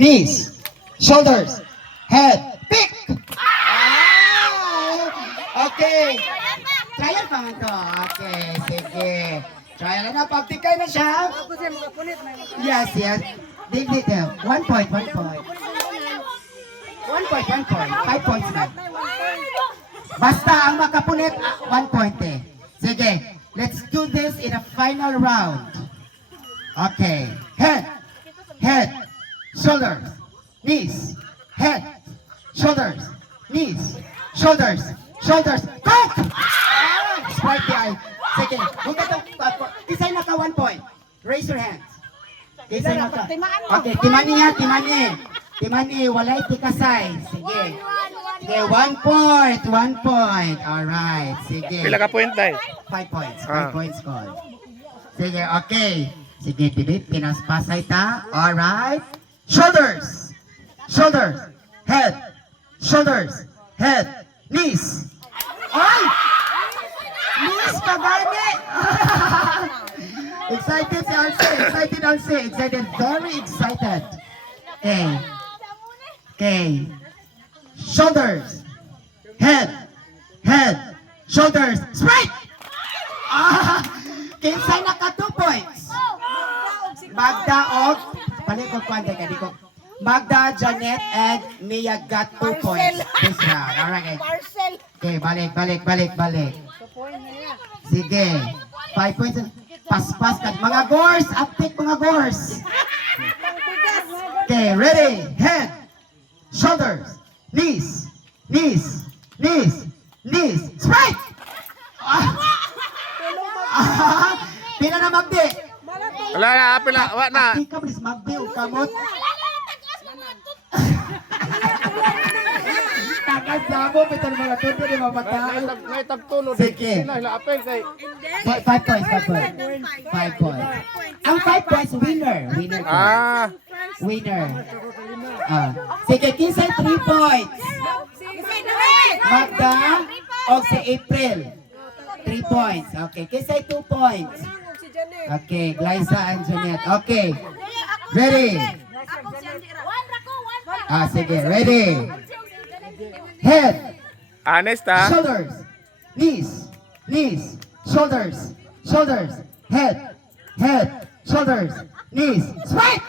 knees, shoulders, head, pick! Ah! Okay. Trial pa man to. Okay, sige. Trial na, pagtikay na siya. Yes, yes. Dig. 1 point, 1 point. 1 point, 1 point. 5 points na. Basta ang makapunit, 1 point eh. Sige, let's do this in a final round. Okay. Head, shoulders, knees, head, shoulders, knees, shoulders, cook! Sporty eye. Sige, kung ito, kisay na ka 1 point. Raise your hands. Kisay na ka. Okay, timani, walay tikasay. Sige. Sige, 1 point, 1 point. Alright, sige. Pila ka point tayo? 5 points, 5 points call. Sige, okay. Sige, Tibit, pinaspasay ta. Alright. Shoulders, head, knees. Ay! Knees ka gani! Excited si Alce, excited, very excited. Okay. Shoulders, head, shoulders, straight! Kinsay naka 2 points. Magda og palikod ko ande kay ko. Magda, Janet, and Mia got 2 points this round. Alright. Okay, balik. Sige. 5 points. Paspas ka. Mga gores, uptick mga gores. Okay, ready. Head, shoulders, knees. Straight! Pila na magdi. Wala na, pila, wala na. Di ka please magdi o kamot. Takas jabo bitan mga tuto di mamatay. May tagtulod. Sige. Sila apel kay 5 points. 5 points. Ang 5 points winner. Winner. Sige, kisay 3 points. Magda o si April. 3 points. Okay, kisay 2 points. Okay, Glyza and Janet. Okay. Ready? Sige, ready. Head, honest ha. shoulders, knees, shoulders, head, shoulders, knees. Straight!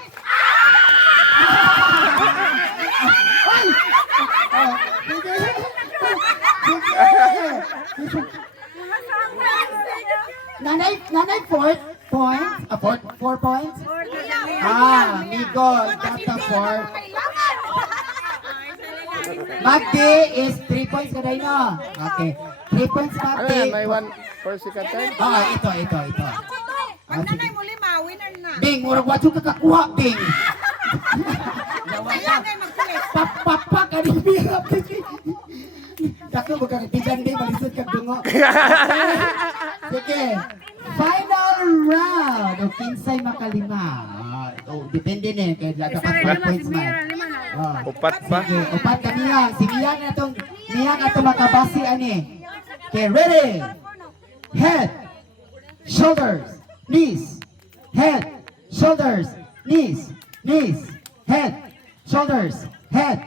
Nanay 4 points. 4 points? Migol, data 4. Magdi is 3 points kada no? Okay. 3 points Ano Magdi. yan, may 1 per second time? Ito. Pag nanay mo lima, winner na. Bing, murag wadyo ka kakuha, Bing. Kailangan magkulit. Papa ka ni Bing. Dako ba kang tigan Bing, malisod ka dungo. Sige. Final round. O kinsay makalima. Depende ni. Kaya dapat 4 points man. Upat pa. Sige, upat ka niya. Si Mia nga itong makabasi ani. Okay, ready? Head, shoulders, knees. Head, shoulders, knees. Head, shoulders, head,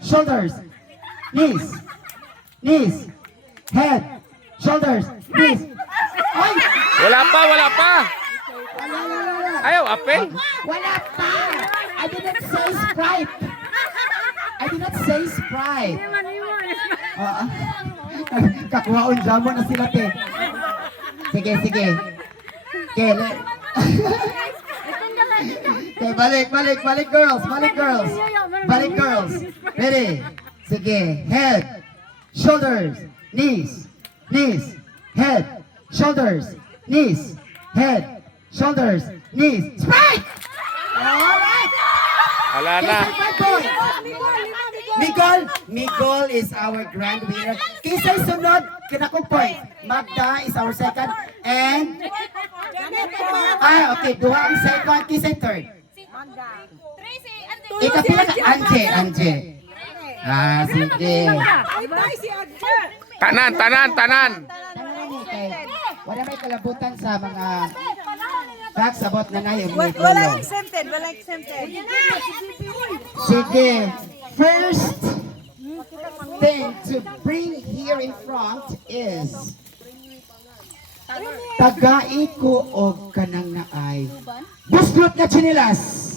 shoulders, knees. Head, shoulders, knees. Ay! Wala pa. Ayaw, apel. Wala pa! I did not say Sprite. Kakuhaon jamo na sila, te. Sige. Okay, balik girls. Ready? Sige, head, shoulders, knees. Head, shoulders, knees. Sprite! Alright! Wala na. Migol is our grand winner. Kisay sunod, kinakong point. Magda is our second. And, okay, duha ang second, kisay third. Ikapila ka, Anje. Sige. Tanan. Tanan ni kay wala may kalabutan sa mga Facts about nanay ang may Wala lolo. exempted, wala exempted. Sige. First thing to bring here in front is tagai ko og kanang naay. Buslot na chinilas.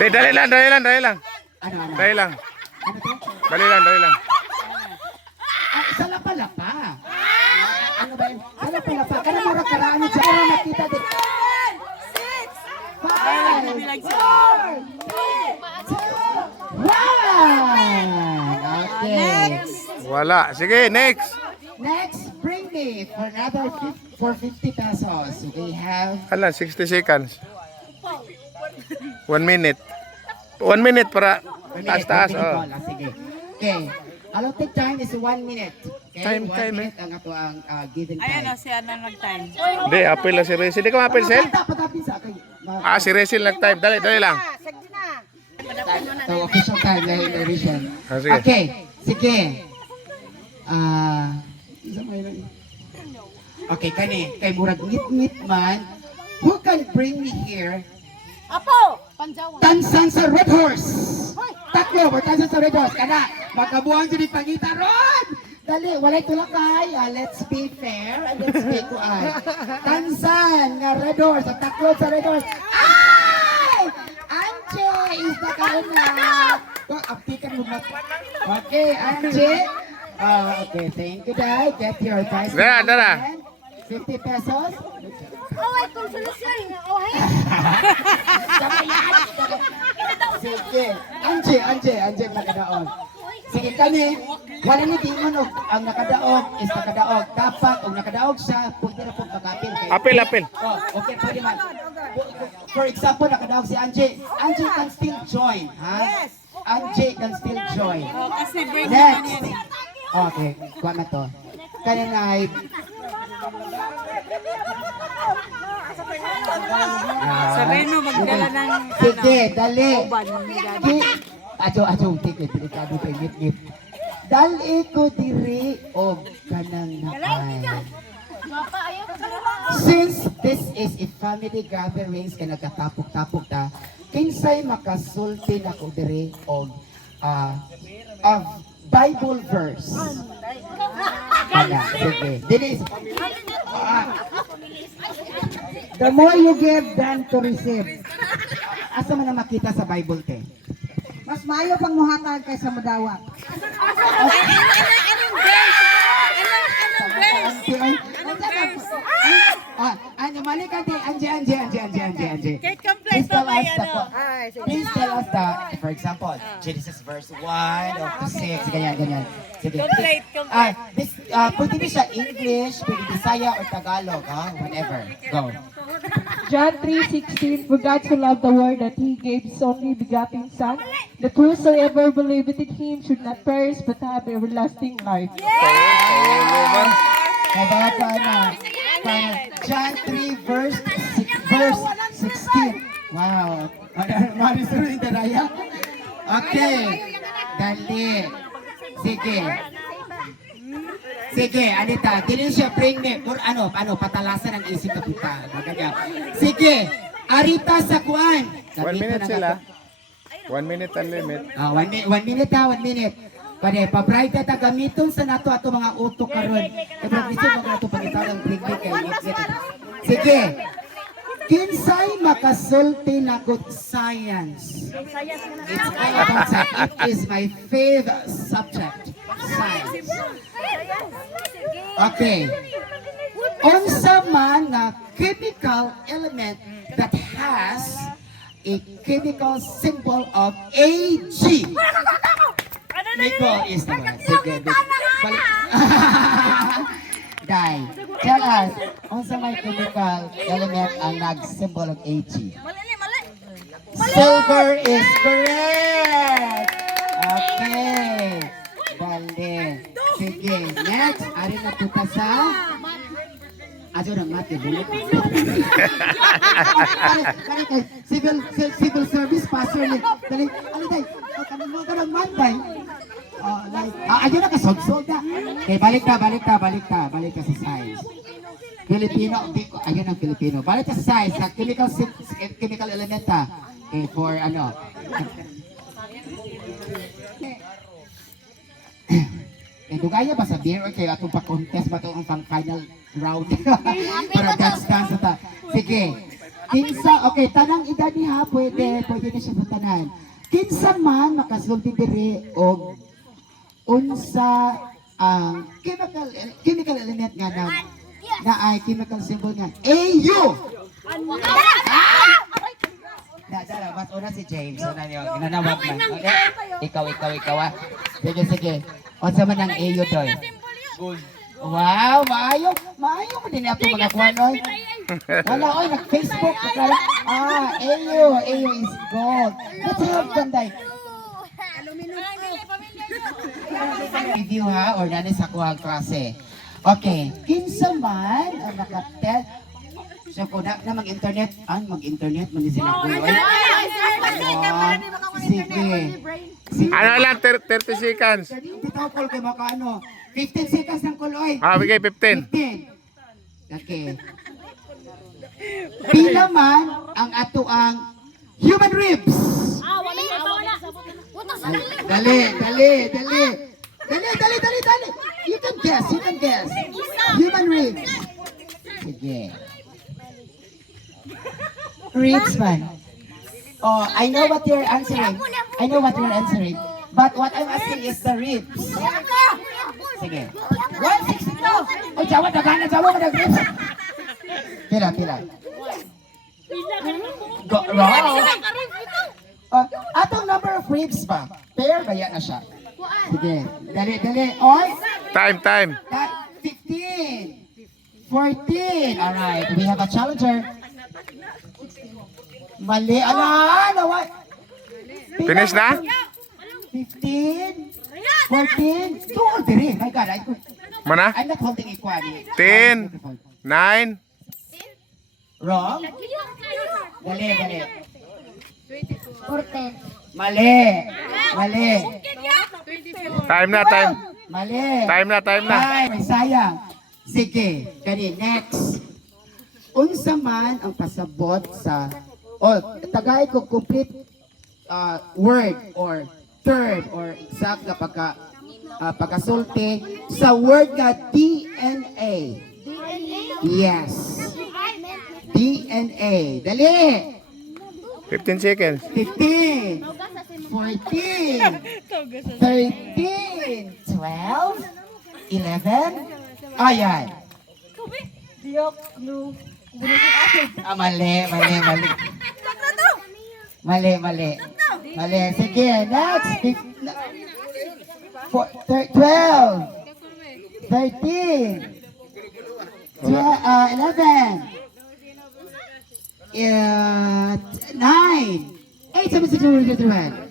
Di, dali lang. Ano? Dali lang. Ano to? Dali lang. Sa lapa-lapa. Ano ba yun? Sa lapa-lapa. Kanang mura karaan dyan. Ano nakita din? 5, 4, 3, 2, 1. Okay. Wala. Sige, next. Next, bring me for another for 50 pesos. We have Hala, 60 seconds. 1 minute. 1 minute para taas-taas. Oh. Sige. Okay. Allotted time is 1 minute. Okay? Time, 1 time, minute ang ato ang given time. Ayan o, siya na nag-time. Hindi, apil lang si Resil. Hindi ka ma-apil, Sel? Patapin sa akin. Si Resil nag-time. Dali lang. Sagdi na. So, official time na revision. Sige. Okay. Sige. Okay, kani. Kay murag ngit-ngit man. Who can bring me here? Apo! Tansan sa Red Horse. Taklo, or tansan sa Red Horse. Kana, makabuang dyan yung pangita ron. Dali, walay tulakay. Let's be fair and let's be kuan. Tansan nga Red Horse. At taklo sa Red Horse. Ay! Anche is the kauna. Aptikan mo na. Okay, Anche. Okay, thank you, Dad. Get your price. Dara. 50 pesos. Away, konsolusyon. Away. Sige. Anje nakadaog. Sige kani, wala ni dimon og ang nakadaog is nakadaog. Dapat og nakadaog siya, pwede na pong pag-apil kay. Apil. Oh, okay, pwede man. For example, nakadaog si Anje. Anje can still join, ha? Yes. Anje can still join. Kasi bring Next. Okay, kuha na to. Kanya na ay... Sabihin mo, magdala ng Sige, dali. uban ni Daddy. Ajo, tikit, delikado kay ngit-ngit. Dali ko diri og kanang naay. Since this is a family gatherings kay nagkatapok-tapok ta, kinsay makasulti na ko diri og a Bible verse. Kaya, sige. Dili. The more you give than to receive. Asa man na makita sa Bible te? Mas maayo pang muhatag kaysa madawat. Ano mali ka te? Anje. Kate Please complaints tell pa us the, Ay, sige. please tell us the, for example, Genesis verse 1 up to 6, ganyan. Sige. Complete. Pwede din siya English, pwede Bisaya or Tagalog, whatever. Go. John 3:16, for God so loved the world that he gave his only begotten Son, that whosoever believeth in him should not perish but have everlasting life. Kabaka na. John 3 verse 16. Wow. Marisuro yung daraya. Okay. Dali. Sige, Anita. Dili siya bring me. Or ano, patalasan ang isip na puta. Sige. Arita sa kuan. 1 minute sila. 1 minute ang limit. 1 minute. Pwede, pabright ta gamiton sa nato ato mga utok karon. Pero gusto mo ato pangitalang bring-bring kay ngit. Sige. Kinsay makasulti na good science. It's all about science. It is my favorite subject. Science. Okay. Unsa man na chemical element that has a chemical symbol of Ag. Nico is the one. Sige. Balik. Dai. Tell us, unsa may chemical element ang nag-symbol of Ag? Silver is correct. Okay. Dali. Sige. Next. Ari na puta sa... Ajo na mati. Bulit. Civil service passer ni. Dali. Ano tayo? Kanang mo ka ng manday. Ayo na ka sogsog na. Okay, balik ka sa size. Filipino, ayun ang Filipino. Balik sa size, sa chemical element ha. Okay, for ano. Eh, dugaya ba sa beer? Okay, atong pa-contest ba ito ang final round? Para dance ta. Sige. Kinsa, okay, tanang edad niya, pwede na siya sa tanan. Kinsa man makasulti diri og unsa ang chemical element nga na ay chemical symbol nga AU. Dara, mas una si James. Una niyo, ginanawag na. Okay? Ikaw Sige. Unsa man ang AU doy? Wow, maayo mo din ato mga kuwan oy. Wala oy, nag-Facebook ka kala. AU is gold. Let's have banday. Review ha, or nani sa kuhang klase. Okay, kinsa man ang nakatel. So kung na mag-internet, mag-internet man din sila ko. Sige. Ano lang, 30 seconds. Bitaw call kay maka ano. 15 seconds ng kuloy. Bigay 15. 15. Okay. Pila man ang ato ang human ribs. Dali. You can guess. Human ribs. Sige. Ribs man. Oh, I know what you're answering. But what I'm asking is the ribs. Sige. 162. Ay, jawa ka ng ribs. Pila. Wrong. Atong number of ribs ba? Pair ba yan na siya? Sige. Dali. Oy. Time. 15. 14. Alright. We have a challenger. Mali. What? Finish na? 15. 14. Tuol diri. My God. Mana? I'm not holding equality. 10, 9. Wrong? Dali. 14. Mali. Time na. Mali. Time na. Ay, sayang. Sige, kani next. Unsa man ang pasabot sa tagay ko complete word or term or exact na pagkasulti sa word nga DNA. Yes. DNA. Dali. 15 seconds. 15. 14. 13. 12. 11. Ayan. Mali. Sige, next. 12. 13. 11. 9. 8, 7, 6, 5, 4, 3, 2, 1.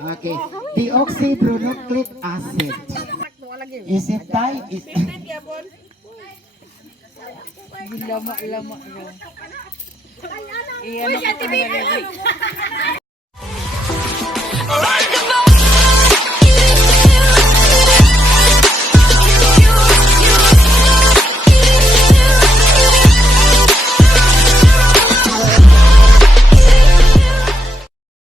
Okay. Deoxyribonucleic acid. Is it time? Lama. Iyan ako.